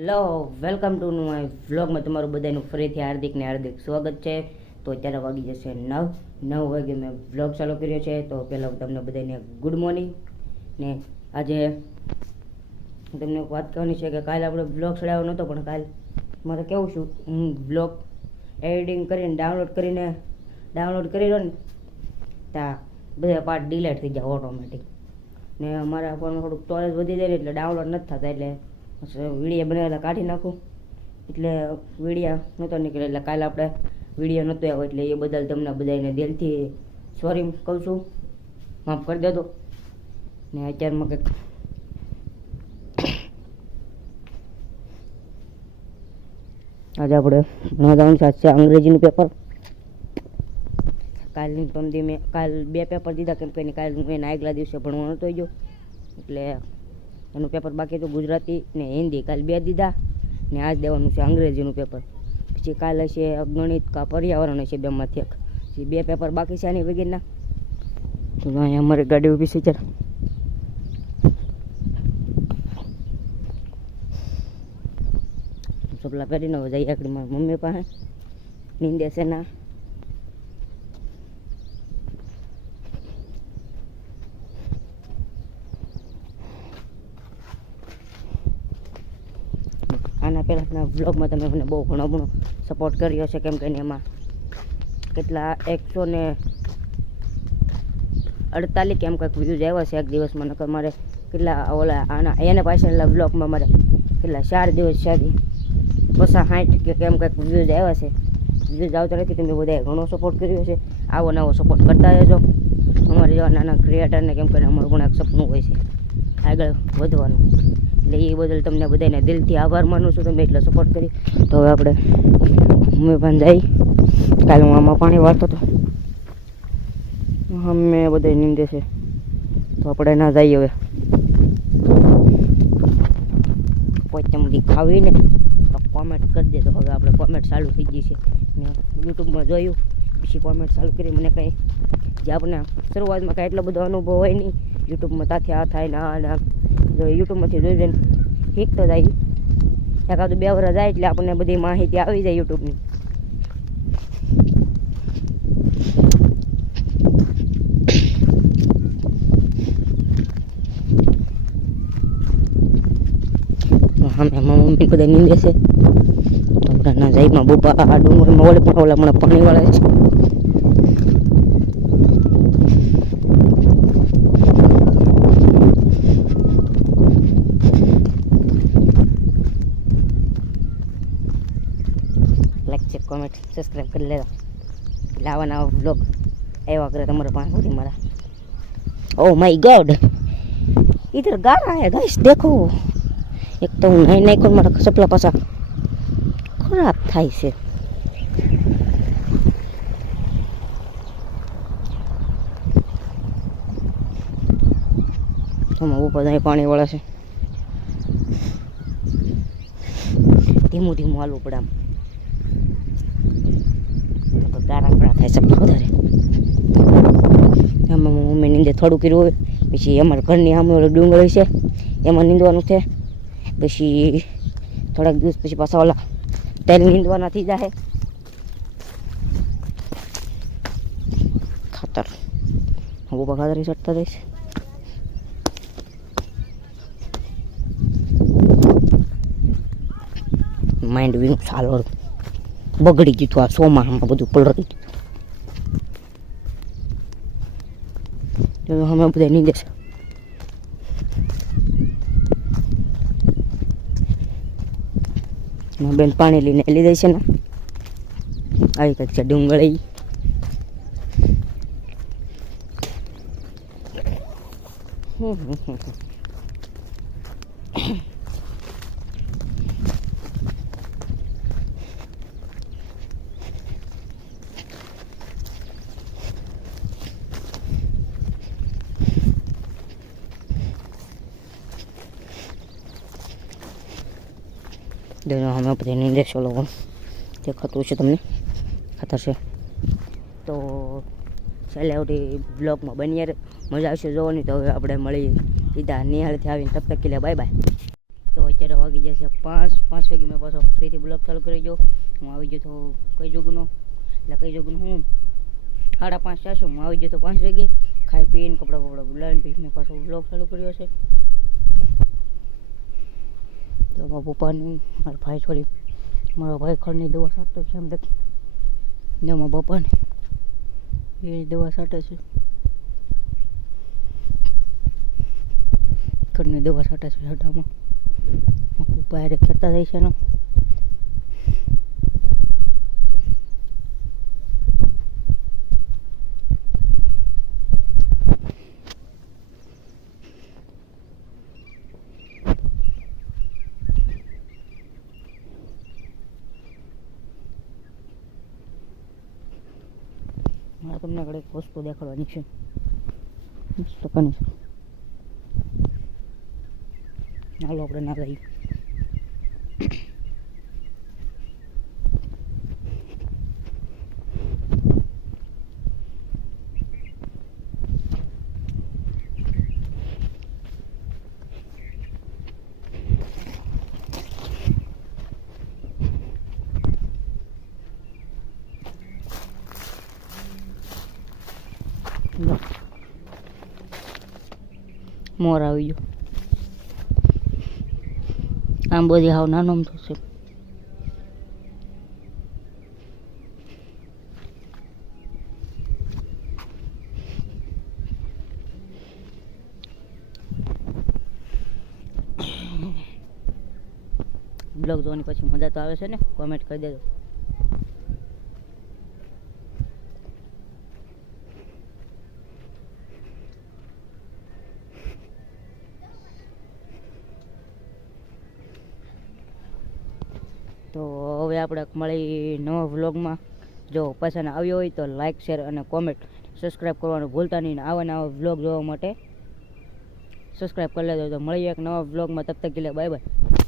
Hello, welcome to my વ્લોગમાં તમારું બધાનું ફરીથી હાર્દિક સ્વાગત છે. તો અત્યારે વાગી જશે 9 વાગે મેં વ્લોગ ચાલુ કર્યો છે. તો પહેલાં તમને બધાને ગુડ મોર્નિંગ. ને આજે તમને એક વાત કહેવાની છે કે કાલે આપણે વ્લોગ ચડાવ્યો નહોતો, પણ કાલે મારે કેવું છું, હું વ્લોગ એડિટિંગ કરીને ડાઉનલોડ કરી રહ્યો ને ત્યાં બધા પાર્ટ ડિલીટ થઈ જાય ઓટોમેટિક. ને અમારા ફોનમાં થોડુંક સ્ટોરેજ વધી જાય એટલે ડાઉનલોડ નથી થતા, એટલે વિડીયો બનાવેલા કાઢી નાખું. એટલે વિડીયો નહોતો નીકળે, એટલે કાલે આપણે વિડીયો નહોતો આવ્યો, એટલે એ બદલ તમને બધાને દિલથી સોરી કહું છું, માફ કરી દેજો. ને અત્યારમાં કંઈક આજે આપણે ભણવાનું છે અંગ્રેજીનું પેપર. કાલની પમદી મેં કાલ 2 પેપર દીધા, કેમ કે કાલ એને આગલા દિવસે ભણવાનું નહોતો ગયો, એટલે એનું પેપર બાકી હતું ગુજરાતી ને હિન્દી. કાલ 2 દીધા ને આજ દેવાનું છે અંગ્રેજીનું પેપર. પછી કાલે છે ગણિત કા પર્યાવરણ છે, બેમાંથી એક. પછી 2 પેપર બાકી છે આની વગેરેના. તો અહીંયા અમારી ગાડી ઊભી છે. ચાલ સપલા પહેરીને જઈએ આગળ મારી મમ્મી પાસે. નીંદે છે ના આના પહેલાંના વ્લોગમાં તમે મને બહુ ઘણો સપોર્ટ કર્યો છે, કેમ કે એમાં કેટલા 148 કેમ કંઈક વ્યૂઝ આવ્યા છે એક દિવસમાં. નકર મારે કેટલા ઓલા આના એને પાછળના વ્લોગમાં મારે કેટલા 4 દિવસ સુધી 60 કે કેમ કંઈક વ્યૂઝ આવ્યા છે. વ્યૂઝ આવતા નથી, તમે બધાએ ઘણો સપોર્ટ કર્યો છે. આવો નવો સપોર્ટ કરતા રહેજો અમારે જેવા નાના ક્રિએટરને, કેમ કે અમારું પણ એક સપનું હોય છે આગળ વધવાનું. એટલે એ બદલ તમને બધાને દિલથી આભાર માનું છું, તમે એટલે સપોર્ટ કરી. તો હવે આપણે મમ્મી પણ જઈ. કાલે હું આમાં પાણી વાળતો હતો, અમે બધા નીંદે છે, તો આપણે ના જઈએ. હવે પોચમડી ખાવીને તો કોમેન્ટ કરી દેજો. હવે આપણે કોમેન્ટ ચાલુ થઈ ગઈ છે ને યુટ્યુબમાં જોયું, પછી કોમેન્ટ ચાલુ કરી. મને કંઈ જે આપણે શરૂઆતમાં કાંઈ એટલો બધો અનુભવ હોય નહીં યુટ્યુબમાં, ત્યાંથી આ થાય ને આ યુટ્યુબમાંથી જોઈ જઈને શીખતો જાય. એકાદું 2 વર્ષ જાય એટલે આપણને બધી માહિતી આવી જાય યુટ્યુબની. મમ્મી બધા નીંદે છે. આપણા જઈમાં બપા આ ડુંગરમાં ઓલે પણ ઓલા મને પાણી વાળે છે. લાઈક છે, કોમેન્ટ, સબસ્ક્રાઈબ કરી લેવા. એટલે આવા નવા બ્લોગ આવ્યા કરે તમારે પાસે સુધી મારા. ઓ માય ગોડ, ઇધર ગારા હે ગાઈસ, દેખો. એક તો હું નહીં નાખ્યો, મારા સપલા પાછા ખરાબ થાય છે. આમાં ઉપર અહીં પાણી વળે છે. ધીમું ધીમું હાલવું પડે, આમ ગારા ગળા થાય સપલા વધારે. આમાં મમ્મી નીંદે થોડું કર્યું હોય. પછી અમારા ઘરની સામે ઓલો ડુંગળી છે, એમાં નીંદવાનું છે. પછી થોડાક દિવસ પછી પાછા ઓલા તેલ નીંદવાના થઈ જાય. ખાતર હું ખાતર ચડતા રહીશ. માઇન્ડ વીનું ચાલો બગડી ગયું. આ સોમાં બધું પલળી ગયું. અમે બધા નીંદે છે. બેન પાણી લઈને લીધે છે ને આવી કંઈક છે ડુંગળી. અમે બધા નીંદે છે. લોકો દેખાતું છે તમને, ખાતર છે. તો છેલ્લે આવતી બ્લોગમાં બની મજા આવશે જોવાની. તો હવે આપણે મળી સીધા નિહાળથી આવીને તબ તક કે બાય બાય. તો અત્યારે વાગી જશે પાંચ વાગે મેં પાછો ફરીથી બ્લોગ ચાલુ કરી દો. હું આવી ગયો તો કઈ જોગનો હું 5:30 થશે. હું આવી ગયો તો 5 વાગે ખાઈ પીને કપડાં બદલાવીને પછી મેં પાછો બ્લોગ ચાલુ કર્યો છે. તો મારા પપ્પાની મારા ભાઈ છોડી મારો ભાઈ ખડની દવા છાંટતો છે. એમ દેખ ને મારા પપ્પાને એ દવા છાંટે છે. ખડની દવા છાંટે છે છાંટામાં. પપ્પા હારે ખેતા જાય છે ને. મારે તમને આગળ એક વસ્તુ દેખાડવાની છે. ટકાની છે. હાલો આપણે ના જઈએ. મોર આવી ગયો. આમ બધી હાવ નાનો થશે. બ્લોગ જોવાની પછી મજા તો આવે છે ને. કોમેન્ટ કરી દેજો. તો હવે આપણે મળી નવા વ્લોગમાં. જો પસંદ આવ્યો હોય તો લાઇક શેર અને કોમેન્ટ સબસ્ક્રાઈબ કરવાનું ભૂલતા નહીં. આવા વ્લોગ જોવા માટે સબસ્ક્રાઈબ કરી લેજો. તો મળીએ એક નવા વ્લોગમાં. તબ તક કે લીએ બાય બાય.